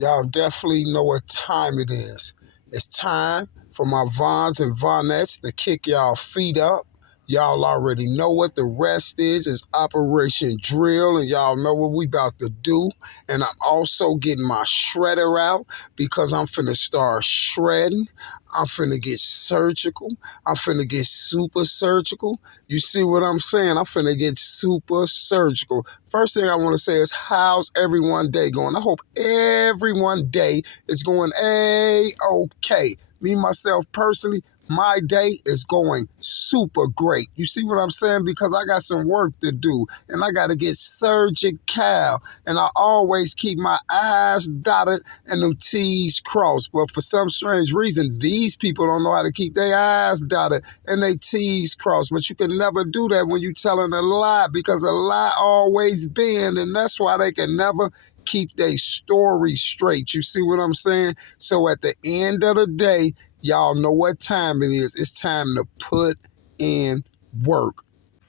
Y'all definitely know what time it is. It's time for my Vons and Vonettes to kick y'all feet up. Y'all already know what the rest is. It's Operation Drill, and y'all know what we about to do. And I'm also getting my shredder out because I'm finna start shredding. I'm finna get surgical. I'm finna get super surgical. You see what I'm saying? I'm finna get super surgical. First thing I want to say is, how's everyone day going? I hope everyone day is going A-okay. Me, myself, personally, my day is going super great. You see what I'm saying? Because I got some work to do and I got to get surgical. And I always keep my I's dotted and them T's crossed. But for some strange reason, these people don't know how to keep their I's dotted and they T's crossed. But you can never do that when you telling a lie, because a lie always bend, and that's why they can never keep their story straight. You see what I'm saying? So at the end of the day, y'all know what time it is. It's time to put in work.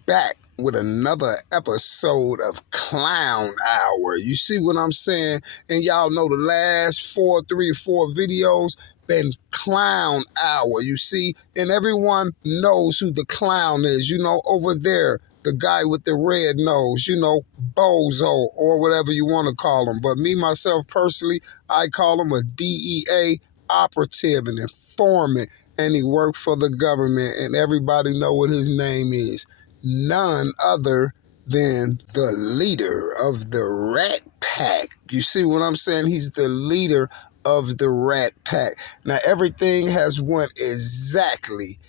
Back with another episode of Clown Hour. You see what I'm saying? And y'all know the last 3 or 4 videos been Clown Hour. You see? And everyone knows who the clown is. You know, over there, the guy with the red nose, you know, Bozo, or whatever you want to call him. But me, myself, personally, I call him a DEA operative and informant. And he worked for the government, and everybody know what his name is. None other than the leader of the Rat Pack. You see what I'm saying? He's the leader of the Rat Pack. Now, everything has went exactly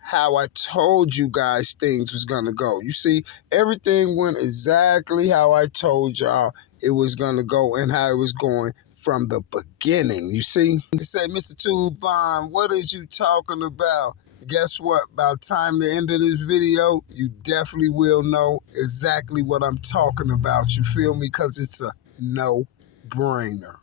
how I told you guys things was going to go. You see, everything went exactly how I told y'all it was going to go and how it was going from the beginning. You see? You say, Mr. Tubon, what is you talking about? Guess what? By the time the end of this video, you definitely will know exactly what I'm talking about. You feel me? Because it's a no-brainer.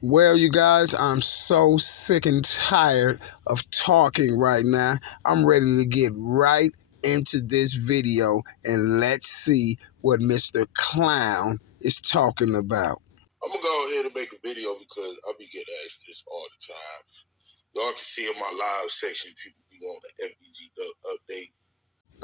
Well, you guys, I'm so sick and tired of talking right now. I'm ready to get right into this video, and let's see what Mr. Clown is talking about. I'm gonna go ahead and make a video because I be getting asked this all the time. Y'all can see in my live section, people be on the FBG update.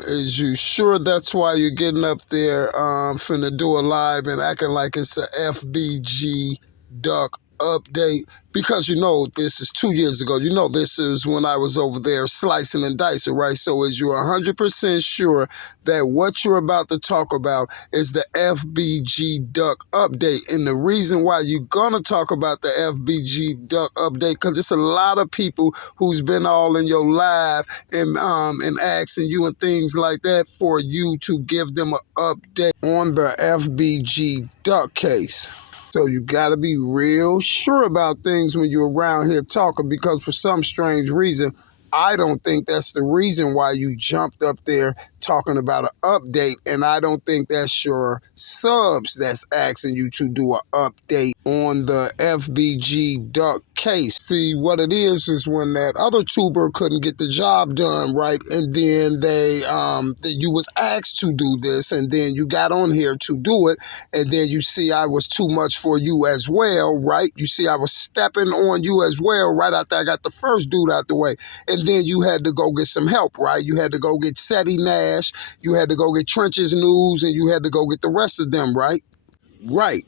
Is you sure that's why you're getting up there finna do a live and acting like it's a FBG duck update? Because you know this is 2 years ago. You know this is when I was over there slicing and dicing, right? So is you 100% sure that what you're about to talk about is the FBG duck update? And the reason why you're gonna talk about the FBG duck update, because it's a lot of people who's been all in your live and asking you and things like that for you to give them an update on the FBG duck case. So you got to be real sure about things when you're around here talking, because for some strange reason, I don't think that's the reason why you jumped up there talking about an update, and I don't think that's your subs that's asking you to do an update on the FBG duck case. See, what it is when that other tuber couldn't get the job done right, and then you was asked to do this, and then you got on here to do it, and then you see I was too much for you as well, right? You see I was stepping on you as well right after I got the first dude out the way. And then you had to go get some help, right? You had to go get Seti Nash, you had to go get Trenches News, and you had to go get the rest of them, right? Right.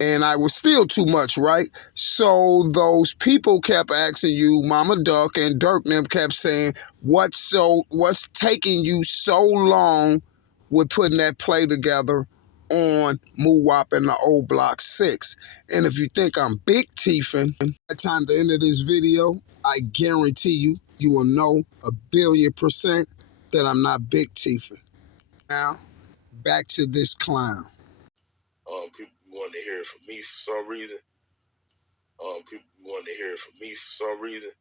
And I was still too much, right? So those people kept asking you, Mama Duck and Dirk and them kept saying, what's taking you so long with putting that play together on Moowop and the old Block 6? And if you think I'm big teething, by the time the end of this video, I guarantee you will know 1,000,000,000% that I'm not big teething. Now, back to this clown. People want to hear it from me for some reason. People want to hear it from me for some reason.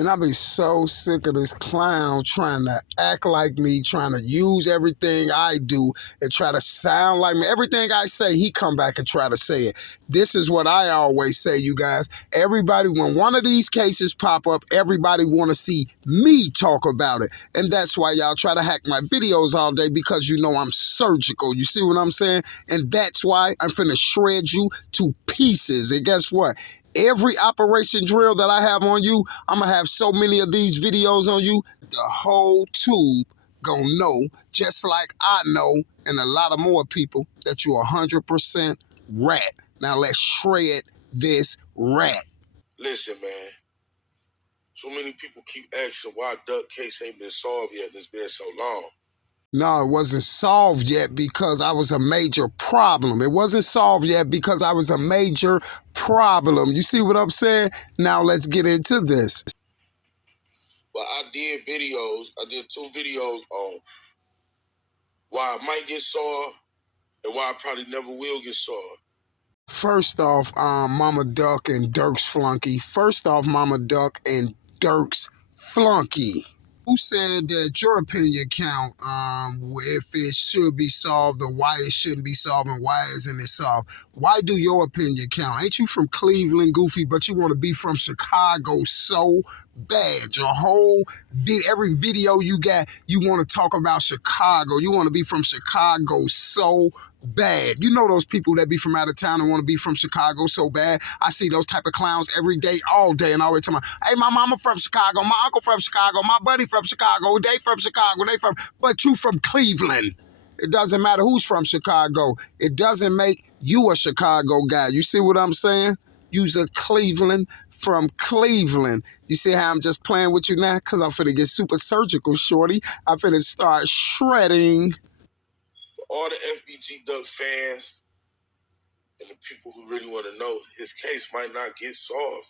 And I be so sick of this clown trying to act like me, trying to use everything I do and try to sound like me. Everything I say, he come back and try to say it. This is what I always say, you guys. Everybody, when one of these cases pop up, everybody want to see me talk about it. And that's why y'all try to hack my videos all day, because you know I'm surgical. You see what I'm saying? And that's why I'm finna shred you to pieces. And guess what? Every operation drill that I have on you, I'm gonna have so many of these videos on you, the whole tube gonna know, just like I know, and a lot of more people, that you're 100% rat. Now let's shred this rat. Listen, man. So many people keep asking why Duck case ain't been solved yet and it's been so long. No, it wasn't solved yet because I was a major problem. It wasn't solved yet because I was a major problem. You see what I'm saying? Now let's get into this. But I did 2 videos on why it might get solved and why it probably never will get solved. First off, Mama Duck and Dirk's flunky. First off, Mama Duck and Dirk's flunky. Who said that your opinion count, if it should be solved or why it shouldn't be solved and why isn't it solved? Why do your opinion count? Ain't you from Cleveland, Goofy, but you want to be from Chicago so bad? Your whole every video you got, you want to talk about Chicago. You want to be from Chicago so bad. You know those people that be from out of town and want to be from Chicago so bad. I see those type of clowns every day, all day, and I always tell them, hey, my mama from Chicago, my uncle from Chicago, my buddy from Chicago, they from Chicago, but you from Cleveland. It doesn't matter who's from Chicago. It doesn't make you a Chicago guy. You see what I'm saying? You's a Cleveland from Cleveland. You see how I'm just playing with you now? Because I'm finna get super surgical, shorty. I'm finna start shredding. For all the FBG Duck fans and the people who really want to know, his case might not get solved,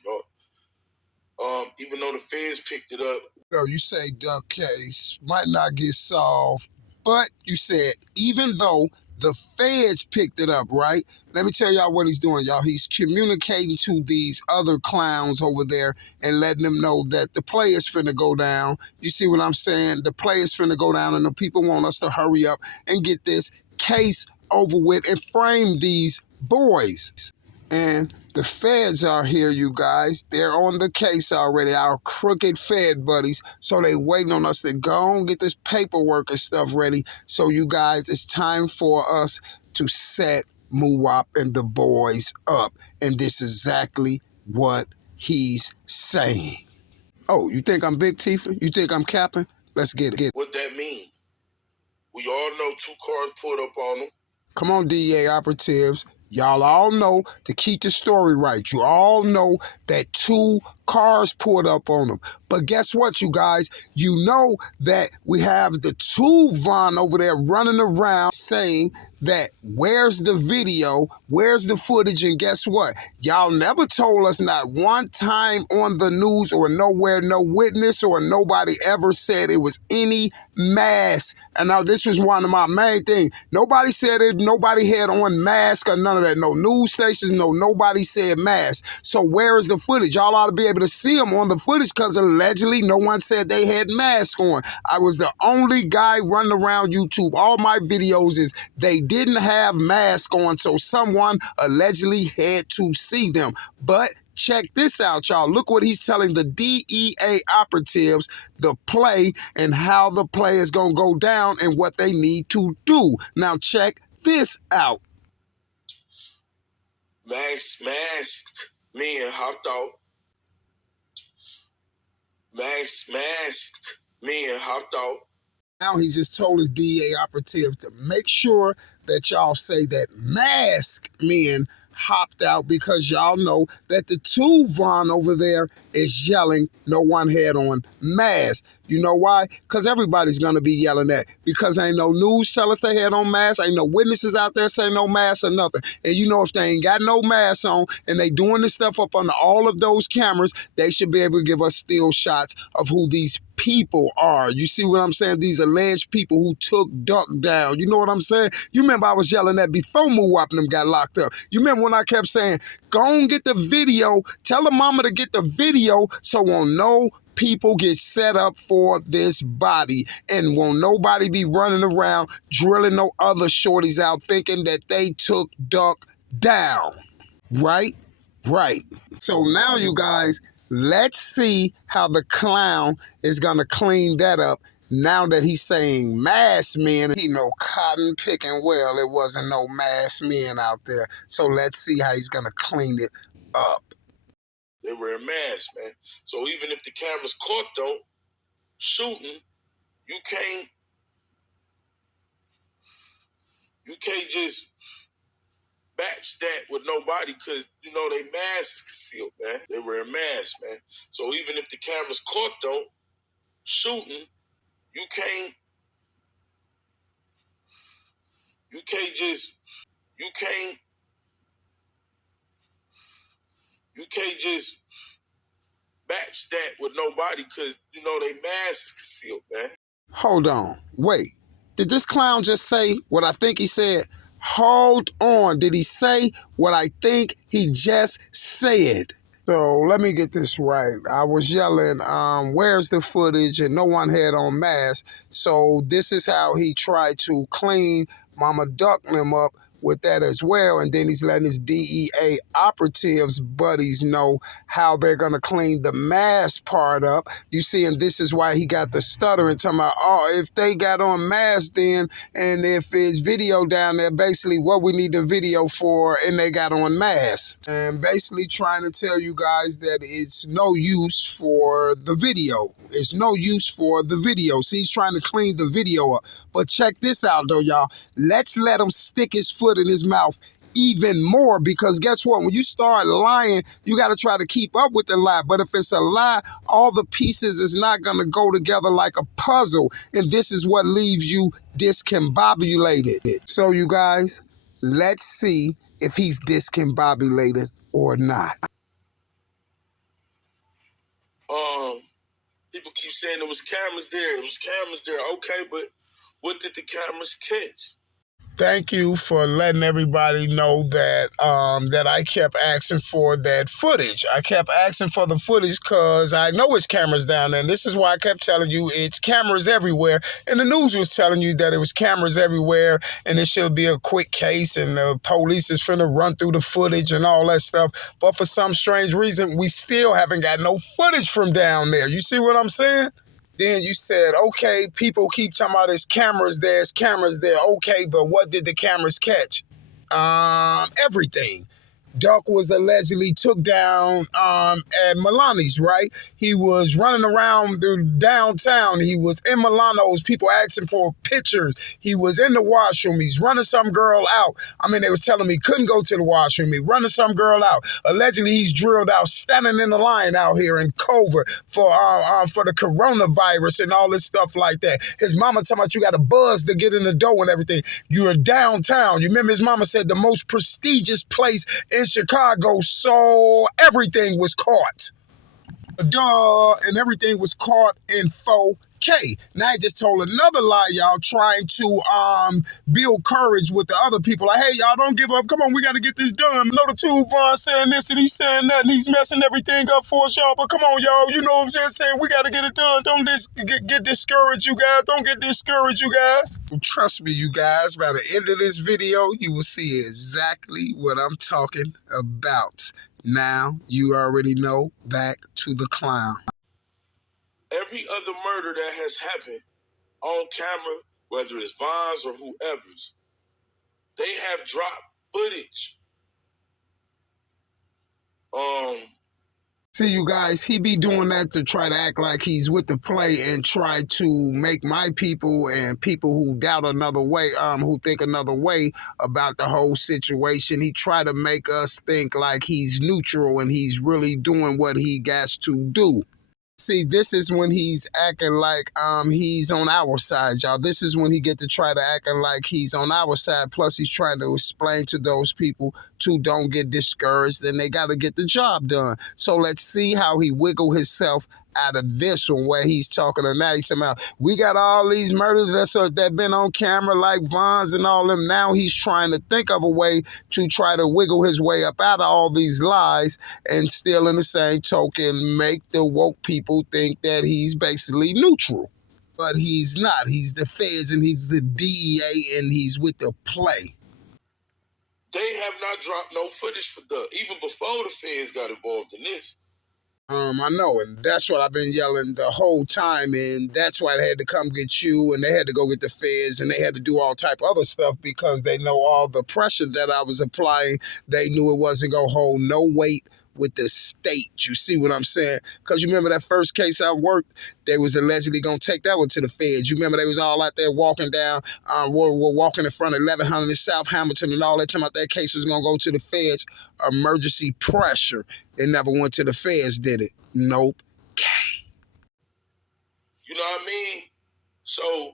y'all. Even though the feds picked it up. Yo, you say Duck case might not get solved, but you said even though the feds picked it up, right? Let me tell y'all what he's doing, y'all. He's communicating to these other clowns over there and letting them know that the play is finna go down. You see what I'm saying? The play is finna go down, and the people want us to hurry up and get this case over with and frame these boys. And the feds are here, you guys. They're on the case already, our crooked Fed buddies. So they waiting on us to go and get this paperwork and stuff ready. So you guys, it's time for us to set Muwop and the boys up. And this is exactly what he's saying. Oh, you think I'm Big Tifa? You think I'm capping? Let's get it. What that mean? We all know 2 cars pulled up on them. Come on, DEA operatives. Y'all all know, to keep the story right, you all know that 2 cars pulled up on them. But guess what, you guys? You know that we have the 2 Von over there running around saying that where's the video, where's the footage, and guess what? Y'all never told us, not one time on the news or nowhere, no witness or nobody ever said it was any mask. And now this was one of my main things. Nobody said it, nobody had on mask or none of that. No news stations, nobody said mask. So where is the footage? Y'all ought to be able to see them on the footage, because allegedly no one said they had masks on. I was the only guy running around YouTube. All my videos is they didn't have masks on, so someone allegedly had to see them. But check this out, y'all. Look what he's telling the DEA operatives, the play and how the play is going to go down and what they need to do. Now check this out. Masked men hopped out. Masked men hopped out. Now he just told his DEA operatives to make sure that y'all say that masked men hopped out, because y'all know that the 2 Von over there is yelling no one had on masks. You know why? Because everybody's going to be yelling that, because ain't no news tell us they had on masks, ain't no witnesses out there saying no masks or nothing. And you know, if they ain't got no masks on and they doing this stuff up on all of those cameras, they should be able to give us still shots of who these people are. You see what I'm saying? These alleged people who took Duck down. You know what I'm saying? You remember I was yelling that before Muwop and them got locked up. You remember when I kept saying, go and get the video, tell the mama to get the video, so on no people get set up for this body, and won't nobody be running around drilling no other shorties out thinking that they took Duck down. Right? Right. So now, you guys, let's see how the clown is going to clean that up. Now that he's saying masked men, he know cotton picking well it wasn't no masked men out there. So let's see how he's going to clean it up. They wear masks, man. So even if the camera's caught though, shooting, you can't just batch that with nobody because, you know, they mask is concealed, man. They wear masks, man. So even if the camera's caught though, shooting, you can't just batch that with nobody because, you know, they mask is concealed, man. Hold on. Wait. Did this clown just say what I think he said? Hold on. Did he say what I think he just said? So let me get this right. I was yelling, where's the footage? And no one had on masks. So this is how he tried to clean Mama Duckling up with that as well. And then he's letting his DEA operatives buddies know how they're going to clean the mask part up. You see, and this is why he got the stuttering, talking about, oh, if they got on masks then, and if it's video down there, basically what we need the video for, and they got on masks. And basically trying to tell you guys that it's no use for the video. It's no use for the video. So he's trying to clean the video up. But check this out, though, y'all. Let's let him stick his foot in his mouth even more, because guess what? When you start lying, you got to try to keep up with the lie. But if it's a lie, all the pieces is not going to go together like a puzzle. And this is what leaves you discombobulated. So, you guys, let's see if he's discombobulated or not. People keep saying there was cameras there. It was cameras there. Okay, but what did the cameras catch? Thank you for letting everybody know that that I kept asking for that footage. I kept asking for the footage because I know it's cameras down there. And this is why I kept telling you it's cameras everywhere. And the news was telling you that it was cameras everywhere and it should be a quick case and the police is finna run through the footage and all that stuff. But for some strange reason, we still haven't got no footage from down there. You see what I'm saying? Then you said, okay, people keep talking about there's cameras there. Okay, but what did the cameras catch? Everything. Duck was allegedly took down at Milani's, right? He was running around the downtown. He was in Milano's. People asking for pictures. He was in the washroom. He's running some girl out. I mean, they was telling me he couldn't go to the washroom. He running some girl out. Allegedly, he's drilled out, standing in the line out here in Culver for the coronavirus and all this stuff like that. His mama talking about you got a buzz to get in the door and everything. You're downtown. You remember his mama said the most prestigious place in Chicago, so everything was caught. And everything was caught in 4K. Now I just told another lie, y'all, trying to build courage with the other people. Like, hey, y'all, don't give up. Come on, we got to get this done. No, the two Von saying this and he's saying that and he's messing everything up for us, y'all. But come on, y'all, you know what I'm saying? We got to get it done. Don't get discouraged, you guys. Don't get discouraged, you guys. Trust me, you guys, by the end of this video, you will see exactly what I'm talking about. Now, you already know, back to the clown. Every other murder that has happened on camera, whether it's Von's or whoever's, they have dropped footage. See, you guys, he be doing that to try to act like he's with the play and try to make my people and people who doubt another way, who think another way about the whole situation. He try to make us think like he's neutral and he's really doing what he got to do. See, this is when he's acting like he's on our side, y'all. This is when he get to try to acting like he's on our side. Plus, he's trying to explain to those people to don't get discouraged and they got to get the job done. So let's see how he wiggle himself out of this one where he's talking to now. He's talking about, we got all these murders that been on camera like Von's and all them. Now he's trying to think of a way to try to wiggle his way up out of all these lies and still in the same token make the woke people think that he's basically neutral. But he's not. He's the feds and he's the DEA and he's with the play. They have not dropped no footage for Duck, even before the feds got involved in this. I know, and that's what I've been yelling the whole time, and that's why they had to come get you, and they had to go get the feds, and they had to do all type of other stuff because they know all the pressure that I was applying. They knew it wasn't going to hold no weight with the state. You see what I'm saying? Because you remember that first case I worked, they was allegedly going to take that one to the feds. You remember they was all out there walking down, were walking in front of 1100 in South Hamilton and all that time about that case was going to go to the feds. Emergency pressure. It never went to the feds, did it? Nope. You know what I mean? So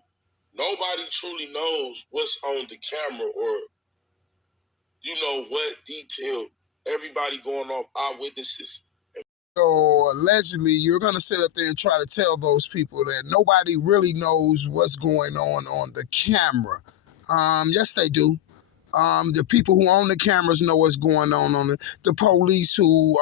nobody truly knows what's on the camera or, you know, what detail. Everybody going off eyewitnesses. So allegedly, you're going to sit up there and try to tell those people that nobody really knows what's going on the camera. Yes, they do. The people who own the cameras know what's going on it. The police who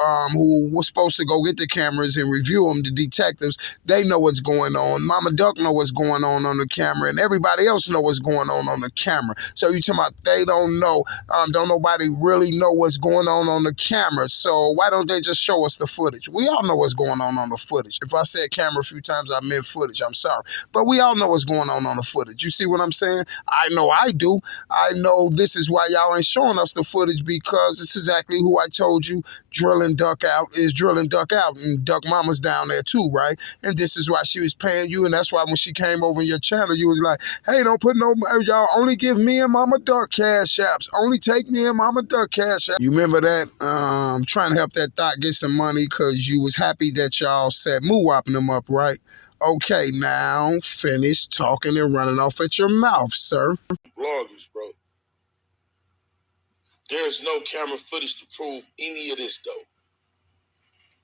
was supposed to go get the cameras and review them, the detectives, they know what's going on. Mama Duck know what's going on the camera, and everybody else know what's going on the camera. So you talking about they don't know? Don't nobody really know what's going on the camera? So why don't they just show us the footage? We all know what's going on the footage. If I said camera a few times, I meant footage. I'm sorry, but we all know what's going on the footage. You see what I'm saying? I know I do. I know this is why y'all ain't showing us the footage, because it's exactly who I told you drilling Duck out is drilling Duck out, and Duck Mama's down there too, right? And this is why she was paying you, and that's why when she came over in your channel, you was like, hey, don't put no, y'all only give me and Mama Duck cash apps. Only take me and Mama Duck cash apps. You remember that? Trying to help that thought get some money because you was happy that y'all said moo-wopping them up, right? Okay, now finish talking and running off at your mouth, sir. Bloggers, bro. There's no camera footage to prove any of this, though.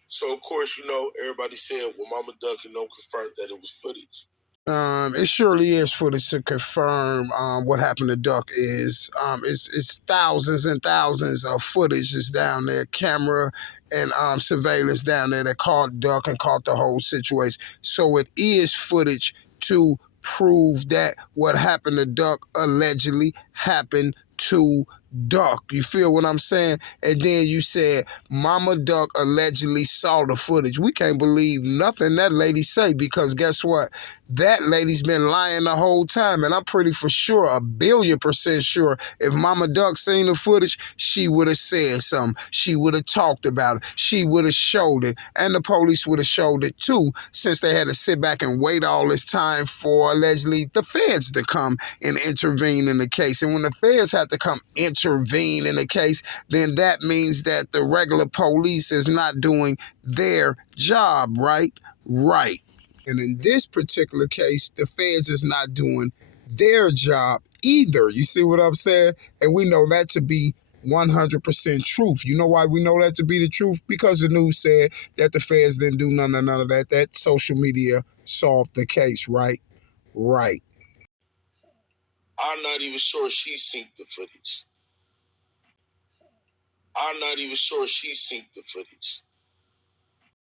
So, of course, you know, everybody said, well, Mama Duck and no confirmed that it was footage. It surely is footage to confirm what happened to Duck is. It's thousands and thousands of footage is down there, camera and surveillance down there that caught Duck and caught the whole situation. So it is footage to prove that what happened to Duck allegedly happened to Duck. You feel what I'm saying? And then you said Mama Duck allegedly saw the footage. We can't believe nothing that lady say, because guess what? That lady's been lying the whole time, and I'm pretty for sure, 1,000,000% sure, if Mama Duck seen the footage, she would have said something. She would have talked about it. She would have showed it, and the police would have showed it too, since they had to sit back and wait all this time for allegedly the feds to come and intervene in the case. And when the feds have to come intervene in the case, then that means that the regular police is not doing their job, right? Right. And in this particular case, the feds is not doing their job either. You see what I'm saying? And we know that to be 100% truth. You know why we know that to be the truth? Because the news said that the feds didn't do none of that. That social media solved the case, right? Right. I'm not even sure she synced the footage. I'm not even sure she synced the footage.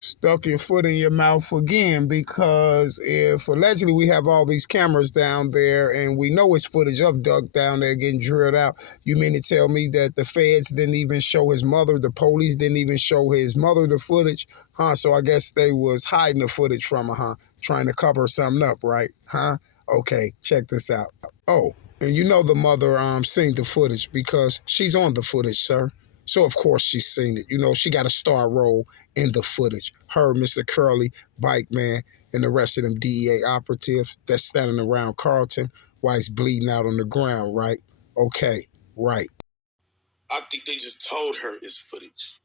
Stuck your foot in your mouth again, because if allegedly we have all these cameras down there and we know it's footage of Duck down there getting drilled out, you mean to tell me that the feds didn't even show his mother, the police didn't even show his mother the footage? Huh? So I guess they was hiding the footage from her, huh? Trying to cover something up, right? Huh? Okay, check this out. Oh, and you know the mother seen the footage because she's on the footage, sir. So, of course, she's seen it. You know, she got a star role in the footage. Her, Mr. Curly, Bike Man, and the rest of them DEA operatives that's standing around Carlton while he's bleeding out on the ground, right? Okay, right. I think they just told her it's footage.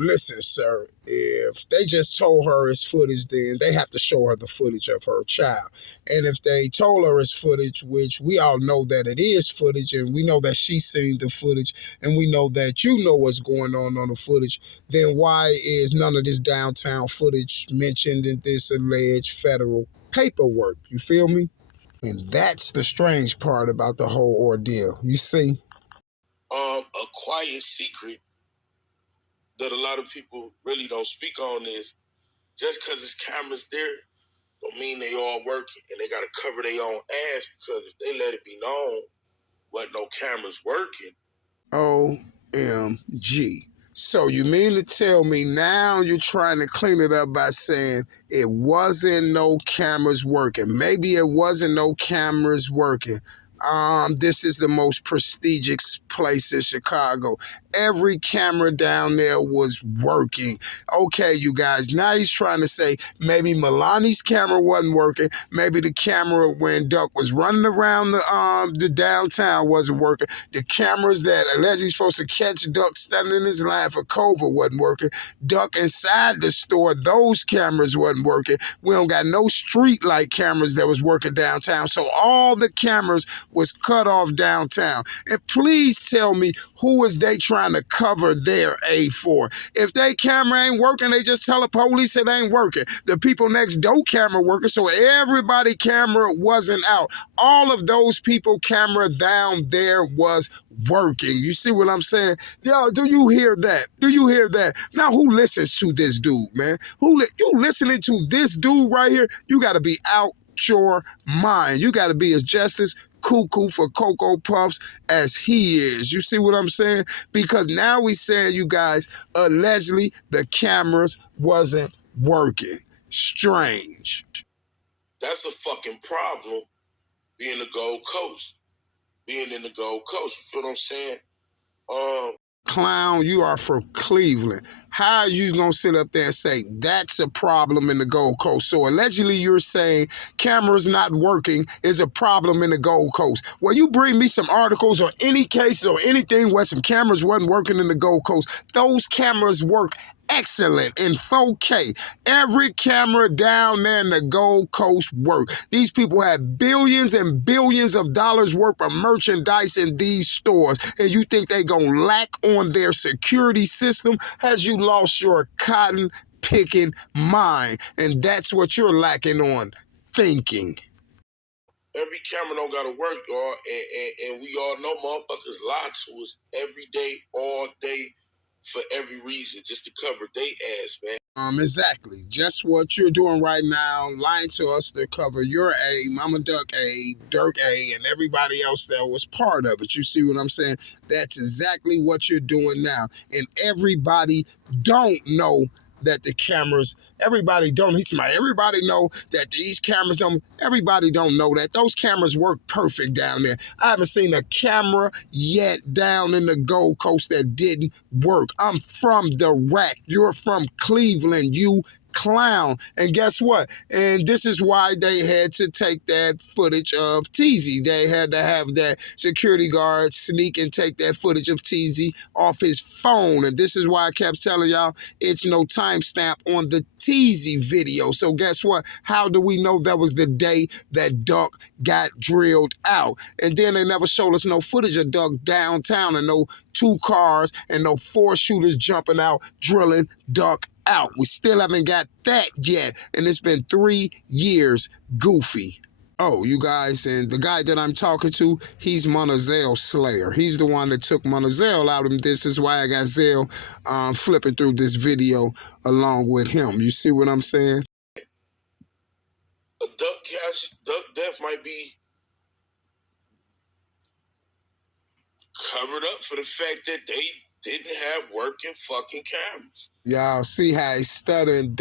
Listen, sir, if they just told her it's footage, then they have to show her the footage of her child. And if they told her it's footage, which we all know that it is footage, and we know that she's seen the footage, and we know that you know what's going on the footage, then why is none of this downtown footage mentioned in this alleged federal paperwork? You feel me? And that's the strange part about the whole ordeal. You see? A quiet secret that a lot of people really don't speak on is just because there's cameras there don't mean they all working, and they got to cover their own ass, because if they let it be known what no cameras working. OMG. So you mean to tell me now you're trying to clean it up by saying it wasn't no cameras working? Maybe it wasn't no cameras working. This is the most prestigious place in Chicago. Every camera down there was working. Okay, you guys, now he's trying to say maybe Milani's camera wasn't working. Maybe the camera when Duck was running around the downtown wasn't working. The cameras that allegedly supposed to catch Duck standing in his line for COVID wasn't working. Duck inside the store, those cameras wasn't working. We don't got no street light cameras that was working downtown. So all the cameras was cut off downtown. And please tell me, who is they trying to cover their A for? If they camera ain't working, they just tell the police it ain't working. The people next door camera working, so everybody camera wasn't out. All of those people camera down there was working. You see what I'm saying? Yo, do you hear that? Do you hear that? Now, who listens to this dude, man? You listening to this dude right here? You got to be out your mind. You got to be as just as cuckoo for Cocoa Puffs as he is. You see what I'm saying? Because now we saying, you guys, allegedly the cameras wasn't working. Strange. That's a fucking problem being the Gold Coast. Being in the Gold Coast. You feel what I'm saying? Clown, you are from Cleveland. How are you going to sit up there and say that's a problem in the Gold Coast? So allegedly you're saying cameras not working is a problem in the Gold Coast. Well, you bring me some articles or any cases or anything where some cameras wasn't working in the Gold Coast. Those cameras work excellent in 4K. Every camera down there in the Gold Coast work. These people have billions and billions of dollars worth of merchandise in these stores, and you think they gonna lack on their security system? Has you lost your cotton picking mind? And that's what you're lacking on, thinking. Every camera don't gotta work, y'all, and we all know motherfuckers lie to us every day, all day, for every reason, just to cover they ass, man. Exactly. Just what you're doing right now, lying to us to cover your A, Mama Duck A, Dirk A, and everybody else that was part of it. You see what I'm saying? That's exactly what you're doing now. And everybody don't know that the cameras, everybody don't, everybody know that these cameras don't, everybody don't know that. Those cameras work perfect down there. I haven't seen a camera yet down in the Gold Coast that didn't work. I'm from the rack. You're from Cleveland, you clown. And guess what? And this is why they had to take that footage of TZ. They had to have that security guard sneak and take that footage of TZ off his phone. And this is why I kept telling y'all it's no timestamp on the TZ video. So guess what? How do we know that was the day that Duck got drilled out? And then they never showed us no footage of Duck downtown, and no 2 cars and no 4 shooters jumping out, drilling Duck out. We still haven't got that yet, and it's been 3 years, goofy. Oh, you guys, and the guy that I'm talking to, he's Monazel Slayer. He's the one that took Monazel out, and this is why I got Zell flipping through this video along with him. You see what I'm saying? A Duck death might be covered up for the fact that they didn't have working fucking cameras. Y'all see how he's stuttering.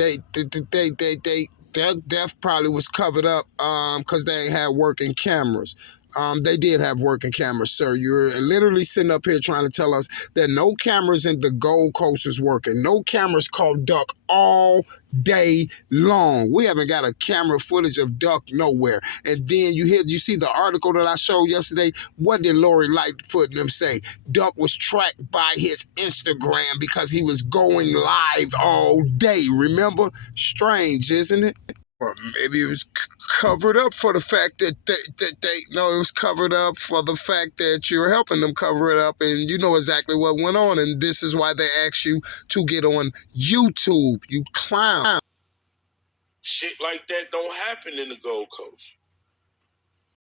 Their death probably was covered up because they ain't had working cameras. They did have working cameras, sir. You're literally sitting up here trying to tell us that no cameras in the Gold Coast is working. No cameras called Duck all day long. We haven't got a camera footage of Duck nowhere. And then you see the article that I showed yesterday. What did Lori Lightfoot and them say? Duck was tracked by his Instagram because he was going live all day. Remember? Strange, isn't it? Or maybe it was covered up for the fact that no, it was covered up for the fact that you're helping them cover it up, and you know exactly what went on, and this is why they asked you to get on YouTube, you clown. Shit like that don't happen in the Gold Coast.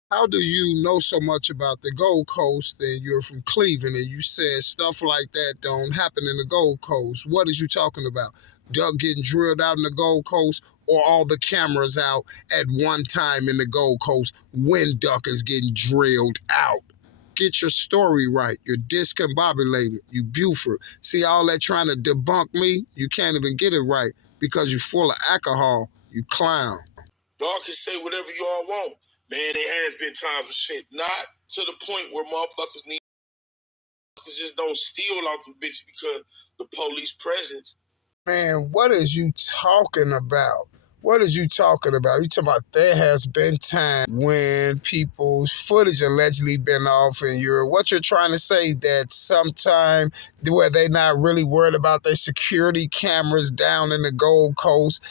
How do you know so much about the Gold Coast and you're from Cleveland and you said stuff like that don't happen in the Gold Coast? What is you talking about? Duck getting drilled out in the Gold Coast or all the cameras out at one time in the Gold Coast when Duck is getting drilled out? Get your story right. You're discombobulated. You Buford. See all that trying to debunk me? You can't even get it right because you're full of alcohol. You clown. Y'all can say whatever y'all want. Man, there has been times of shit. Not to the point where motherfuckers just don't steal out the bitch because the police presence. Man, what is you talking about? What is you talking about? You talking about there has been time when people's footage allegedly been off and what you're trying to say that sometime where they not really worried about their security cameras down in the Gold Coast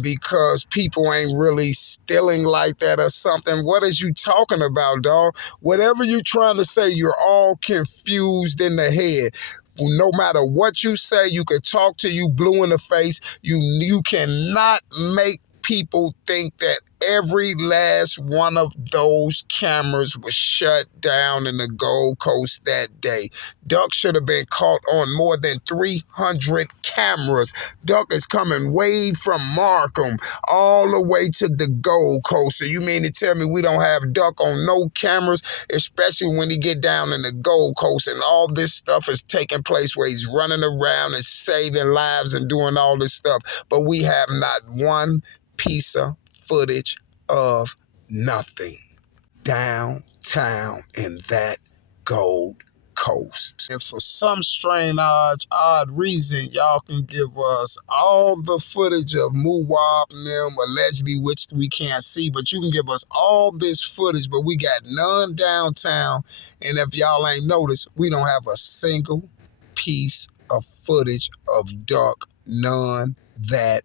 because people ain't really stealing like that or something. What is you talking about, dog? Whatever you trying to say, you're all confused in the head. No matter what you say, you can talk to you blue in the face. You cannot make people think that every last one of those cameras was shut down in the Gold Coast that day. Duck should have been caught on more than 300 cameras. Duck is coming way from Markham all the way to the Gold Coast. So you mean to tell me we don't have Duck on no cameras, especially when he get down in the Gold Coast and all this stuff is taking place where he's running around and saving lives and doing all this stuff, but we have not one piece of footage of nothing downtown in that Gold Coast. And for some strange odd reason, y'all can give us all the footage of Muwab and them allegedly, which we can't see, but you can give us all this footage, but we got none downtown. And if y'all ain't noticed, we don't have a single piece of footage of Duck, none that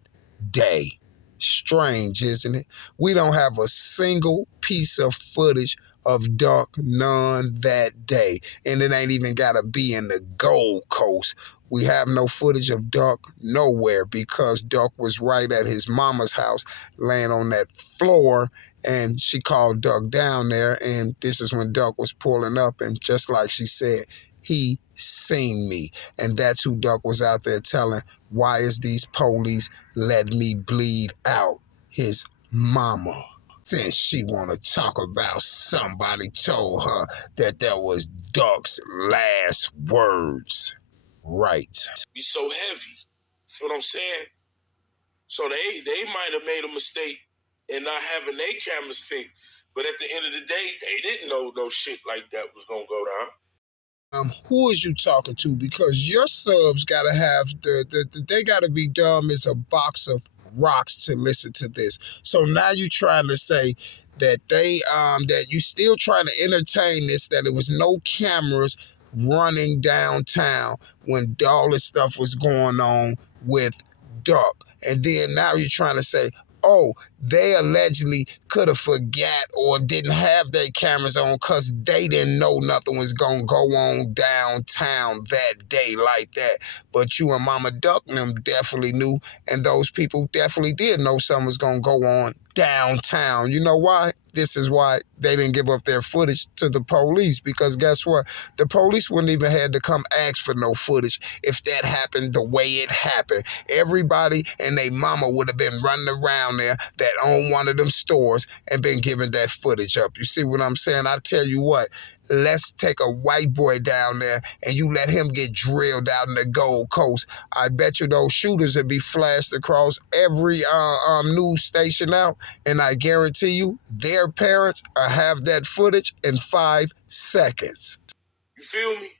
day. Strange, isn't it? We don't have a single piece of footage of Duck, none that day. And it ain't even got to be in the Gold Coast. We have no footage of Duck nowhere because Duck was right at his mama's house laying on that floor, and she called Duck down there, and this is when Duck was pulling up, and just like she said, he seen me. And that's who Duck was out there telling, why is these police letting me bleed out? His mama. Since she want to talk about somebody told her that was Duck's last words. Right. Be so heavy. Feel what I'm saying? So they might have made a mistake in not having their cameras fixed. But at the end of the day, they didn't know no shit like that was going to go down. Who is you talking to? Because your subs gotta have they gotta be dumb as a box of rocks to listen to this. So now you trying to say that that you still trying to entertain this, that it was no cameras running downtown when all this stuff was going on with Duck. And then now you're trying to say, oh, they allegedly could have forgot or didn't have their cameras on because they didn't know nothing was going to go on downtown that day like that. But you and Mama Duck and them definitely knew, and those people definitely did know something was going to go on downtown. You know why? This is why they didn't give up their footage to the police, because guess what? The police wouldn't even have to come ask for no footage if that happened the way it happened. Everybody and their mama would have been running around there that own one of them stores and been giving that footage up. You see what I'm saying? I tell you what, let's take a white boy down there and you let him get drilled out in the Gold Coast. I bet you those shooters would be flashed across every news station out, and I guarantee you their parents will have that footage in 5 seconds. You feel me?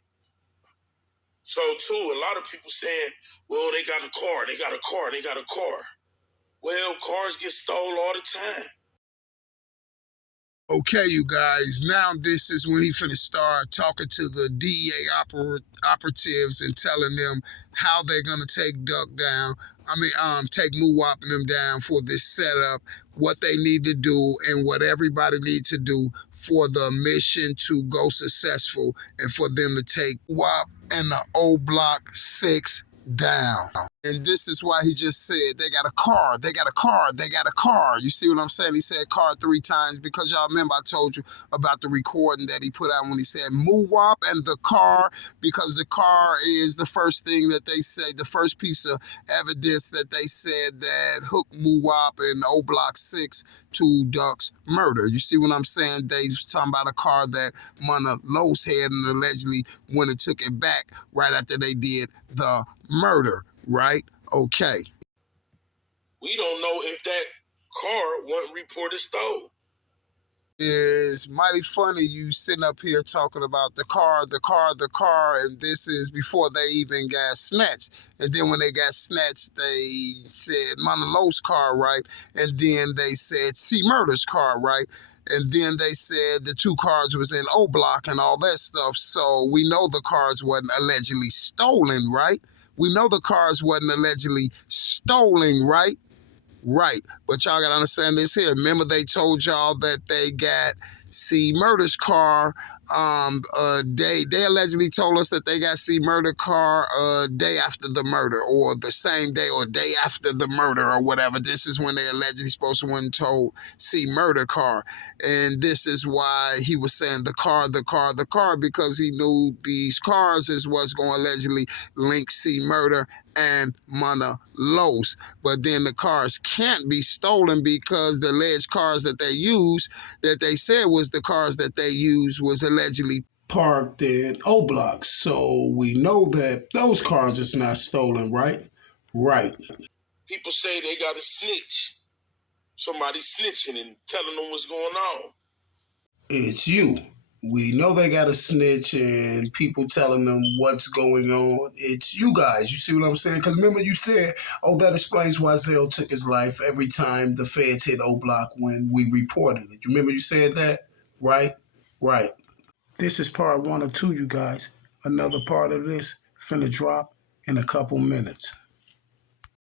So, too, a lot of people saying, well, they got a car, they got a car, they got a car. Well, cars get stolen all the time. Okay, you guys, now this is when he finna start talking to the DEA operatives and telling them how they're gonna take Duck down. Take Muwop and them down for this setup, what they need to do, and what everybody needs to do for the mission to go successful and for them to take Muwop and the O Block 6 down. And this is why he just said they got a car, they got a car, they got a car. You see what I'm saying? He said car 3 times because y'all remember I told you about the recording that he put out when he said Muwop and the car, because the car is the first thing that they say, the first piece of evidence that they said that hooked Muwop and O Block 6 to Duck's murder. You see what I'm saying? They was talking about a car that Mona Los had and allegedly went and took it back right after they did the murder, right? Okay. We don't know if that car wasn't reported stolen. It's mighty funny you sitting up here talking about the car, and this is before they even got snatched. And then when they got snatched, they said Mona Los car, right? And then they said C Murder's car, right? And then they said the 2 cars was in O Block and all that stuff. So we know the cars wasn't allegedly stolen, right? We know the cars wasn't allegedly stolen, right? Right. But y'all got to understand this here. Remember they told y'all that they got C Murder's car they allegedly told us that they got C Murder car a day after the murder, or the same day or day after the murder or whatever. This is when they allegedly supposed to went and told C Murder car. And this is why he was saying the car, because he knew these cars is what's going to allegedly link C Murder and Mona Los. But then the cars can't be stolen because the alleged cars that they use, that they said was the cars that they used, was allegedly parked in O Block. So we know that those cars is not stolen, right? Right. People say they got a snitch. Somebody snitching and telling them what's going on. It's you. We know they got a snitch and people telling them what's going on. It's you guys. You see what I'm saying? Because remember you said, oh, that explains why Zell took his life every time the feds hit O Block when we reported it. You remember you said that? Right? Right. This is part 1 or 2, you guys. Another part of this finna drop in a couple minutes.